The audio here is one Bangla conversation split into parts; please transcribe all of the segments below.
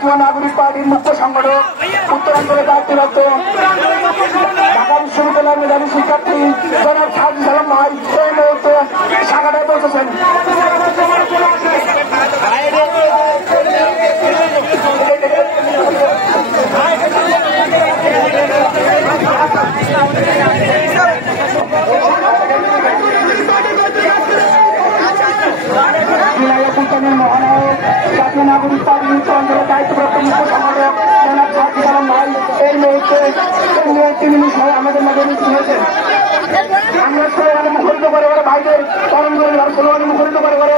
জাতীয় নাগরিক পার্টির মুখ্য সংগঠক উত্তরাঞ্চলের দায়িত্বরত ঢাকা বিশ্ববিদ্যালয়ের মেধাবী শিক্ষার্থী জনাব সাজি সালাম ভাই এই মুহূর্তে শাখাটায় পৌঁছেছেন। মহানায়ক জাতীয় নাগরিক পার্টির উত্তরাঞ্চলের দায়িত্বপ্রাপ্ত মুখ্য সংগঠক জনাব সাজি সালাম ভাই এই মুহূর্তে আমাদের মাঝে উপস্থিত হয়েছেন। আমরা স্লোগানে মুখরিত করে করে ভাইদের তরুণ স্লোগানে মুখরিত করে করে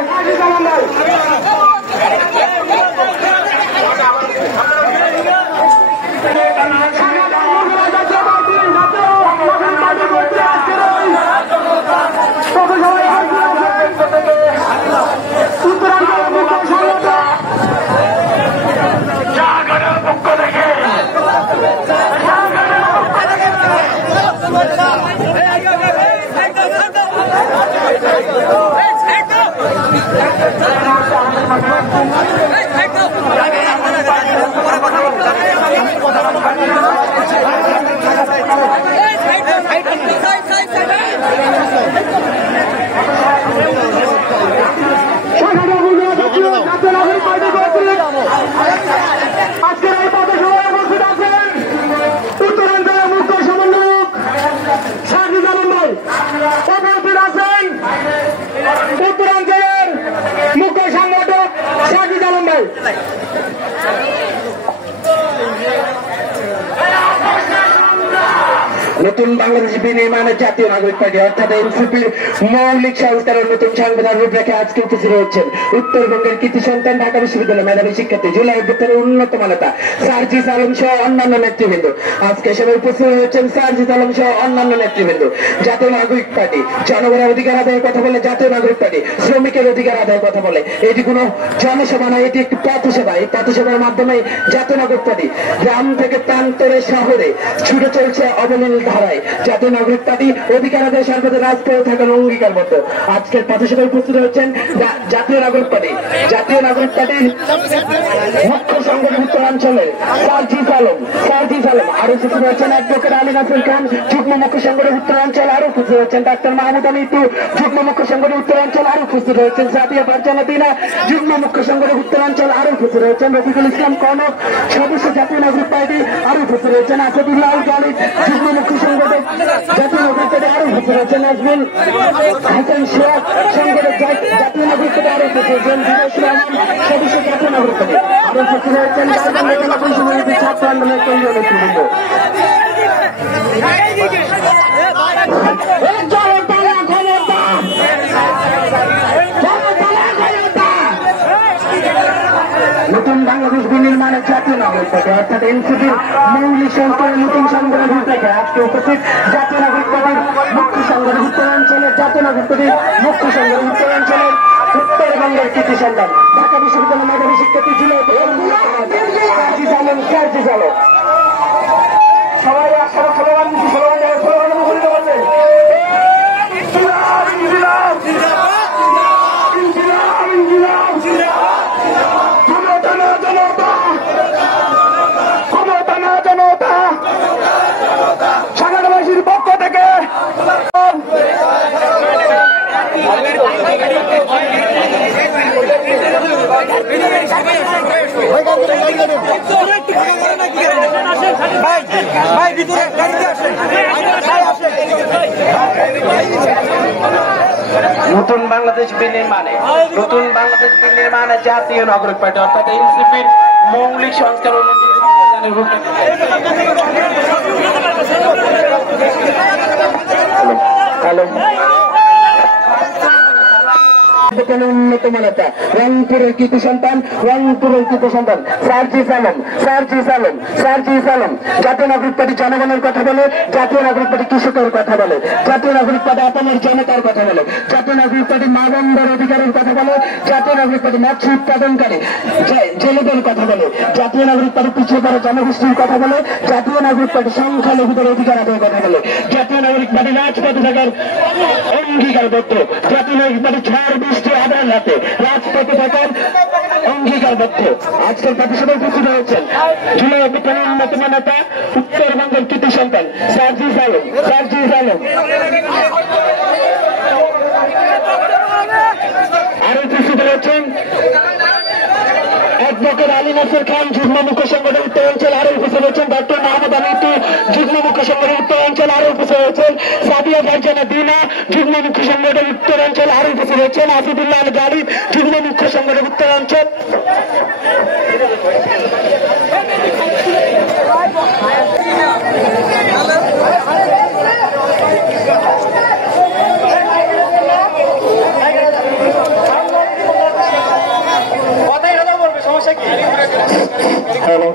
নতুন বাংলাদেশ বিনির্মাণের জাতীয় নাগরিক পার্টি অর্থাৎ এনসিপির মৌলিক সংস্কারের নতুন সংবিধান রূপরেখা আজকে উপস্থিত হচ্ছেন উত্তরবঙ্গের কৃতি সন্তান ঢাকা বিশ্ববিদ্যালয় মেধাবী শিক্ষার্থী জুলাই অভ্যুত্থানের উন্নতম নেতা সার্জিস আলম সহ অন্যান্য নেতৃবৃন্দ। আজকে সবাই উপস্থিত হচ্ছেন সার্জিস আলম সহ অন্যান্য নেতৃবৃন্দ। জাতীয় নাগরিক পার্টি জনগণের অধিকার আদায়ের কথা বলে, জাতীয় নাগরিক পার্টি শ্রমিকের অধিকার আদায়ের কথা বলে। এটি কোনো জনসভা নয়, এটি একটি পথসভা। এই পথসভার মাধ্যমে জাতীয় নাগরিক পার্টি গ্রাম থেকে প্রান্তরে শহরে ছুটে চলছে অবলীল ধারায়। জাতীয় নাগরিক পার্টি অধিকার আদায় সর্বদা রাজপথে থাকার অঙ্গীকারবদ্ধ। আজকের পথসভায় উপস্থিত হচ্ছেন জাতীয় নাগরিক পার্টি পার্টির মুখ্য সংগঠক উত্তরাঞ্চলের সার্জিস আলম আরো উপস্থিত হচ্ছেন অ্যাডভোকেট আলী নাসির খান যুগ্ম মুখ্য সংগঠক উত্তরাঞ্চল, আরো উপস্থিত হচ্ছেন ডাক্তার মাহমুদ আমিতু যুগ্ম মুখ্য সংগঠক উত্তরাঞ্চল, আরো উপস্থিত হচ্ছেন সাদিয়া ফারজানা দিনা যুগ্ম মুখ্য সংগঠক উত্তরাঞ্চল, আরো উপস্থিত হচ্ছেন রফিকুল ইসলাম কনক সদস্য জাতীয় নাগরিক পার্টি, আরো উপস্থিত হচ্ছেন আসাদুল্লাহ গালিব যুগ্ম মুখ্য সংগঠক জাতীয় নাগরিক পার্টি, আরো উপস্থিত হচ্ছেন নাজমুল হাসান শেখ সংগঠক জাতীয় নাগরিক পার্টি, আরো উপস্থিত হচ্ছেন দিনেশ রহমান সদস্য জাতীয় নাগরিক পার্টি, আরো উপস্থিত হচ্ছেন ছাত্র আন্দোলনের কেন্দ্রীয় নেতৃবৃন্দ। নতুন বাংলাদেশ বিনির্মাণের জাতীয় নাগরিক পার্টি অর্থাৎ এনসিপির মৌলিক সংস্কারের নতুন সংগঠন রূপরেখা আজকে উপস্থিত জাতীয় নাগরিক পার্টির মুখ্য সংগঠন উত্তরাঞ্চলের জাতীয় নাগরিক পার্টির মুখ্য সংগঠন উত্তরাঞ্চলের উত্তরবঙ্গের কৃতি সন্তান ঢাকা বিশ্ববিদ্যালয় মেধাবী শিক্ষার্থী জুলাই সবাই একসাথে স্লোগান দিচ্ছি, স্লোগান মুখরিত করছে। সাধারণবাসীর পক্ষ থেকে নতুন বাংলাদেশ বিনির্মাণে জাতীয় নাগরিক পার্টি অর্থাৎ এনসিপির মৌলিক সংস্কার উন্নতম নেতা রংপুরের কৃতি সন্তান সার্জিস আলম জাতীয় নাগরিক পার্টি জনগণের কথা বলে, জাতীয় নাগরিক পার্টি কৃষকের কথা বলে, জাতীয় নাগরিক পার্টি আপামের জনতার কথা বলে, জাতীয় নাগরিক পার্টি মা বোনদের অধিকারের কথা বলে, জাতীয় নাগরিক পার্টি মৎস্য উৎপাদনকারী জেলেদের কথা বলে, জাতীয় নাগরিক পার্টি পিছিয়ে পড়া জনগোষ্ঠীর কথা বলে, জাতীয় নাগরিক পার্টি সংখ্যালঘুদের অধিকার আদায়ের কথা বলে, জাতীয় নাগরিক পার্টি রাজপথে থাকার অঙ্গীকারবদ্ধ, জাতীয় নাগরিক পার্টি ঝড় বৃষ্টি আদার হাতে রাজপথে থাকার অঙ্গীকারবদ্ধ। আজকের প্রতিষ্ঠানে উপস্থিত হয়েছেন জুলাই অভ্যুত্থানের অন্যতম নেতা উত্তরবঙ্গের কৃতি সন্তান সার্জিস আলম। আরো উপস্থিত হয়েছেন অ্যাডভোকেট আলী নাসির খান, যুগ্ম মুখ্য সংগঠন উত্তরাঞ্চল। আরো উপস্থিত হয়েছেন ডক্টর মাহমুদ আমিতু, যুগ্ম মুখ্য সংগঠন উত্তরাঞ্চল। আরো উপস্থিত হয়েছেন সাদিয়া ফারজানা দিনা, যুগ্ম মুখ্য সংগঠন উত্তরাঞ্চল। আরো উপস্থিত হয়েছেন আসিদুল্লাহ আল গালিব, যুগ্ম মুখ্য সংগঠন উত্তরাঞ্চল। হ্যালো,